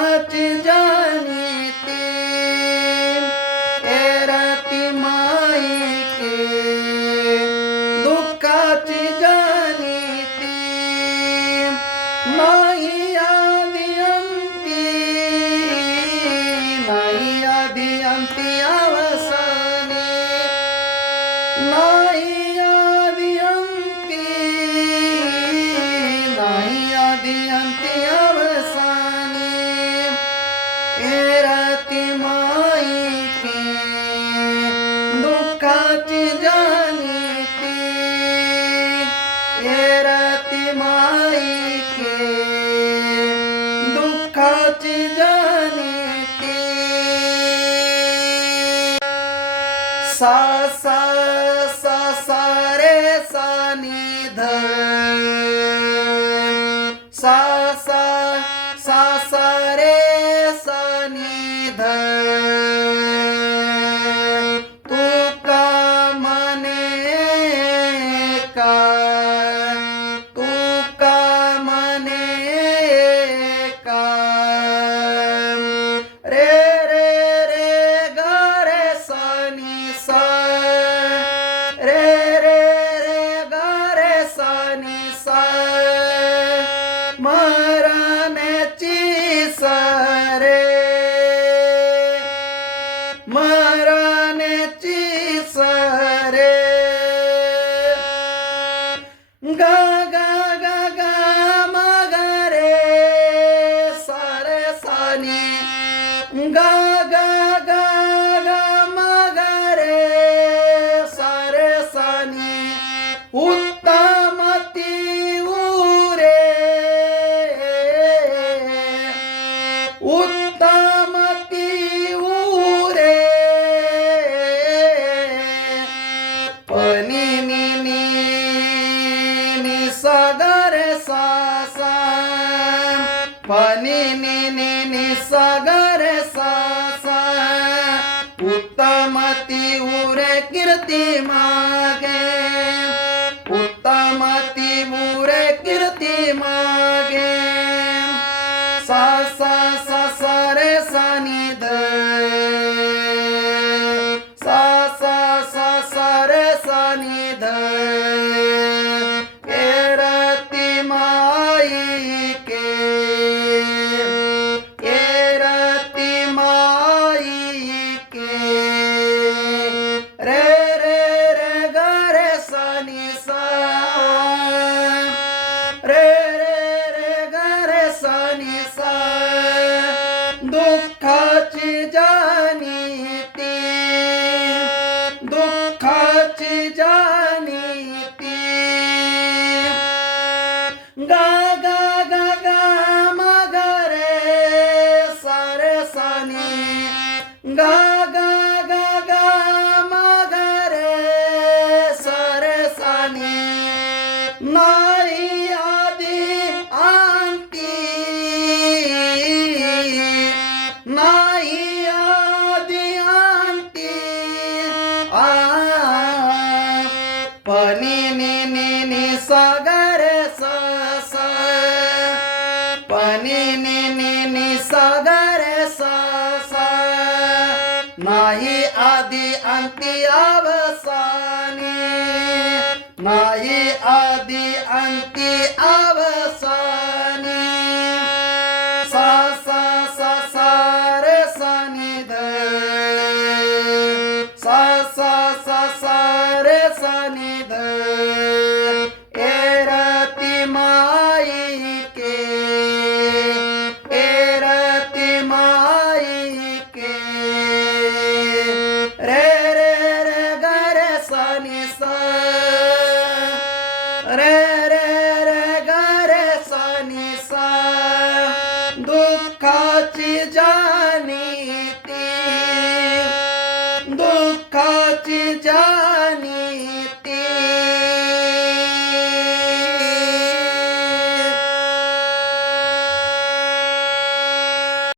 বাঁচে জানিতে সচ জানিতে সা সা সা সা রে সা নি ধ সা সা সা সা রে সা নি ধ मराण्याची सारे गा गा गा गा मगरे सारे सानी. गा गा गा गा मगरे सारे सानी. उत పని నిని సగర సాస ఉత్తమతి ఊరే కీర్తి మాగే ఉత్తమతి ఊరే కీర్తి మా रे रे रे, ग, रे, सा, नि, सा। दुःखाची जाणीती दुःखाची जाणीती गा गा गा गा ग गा गा गा म, ग, रे पनी नी नी नी सागर सा सा पनी नी नी नी सागर सा सा नाही आधी अंती अवसानी नाही आधी अंती आ পেয়ে যা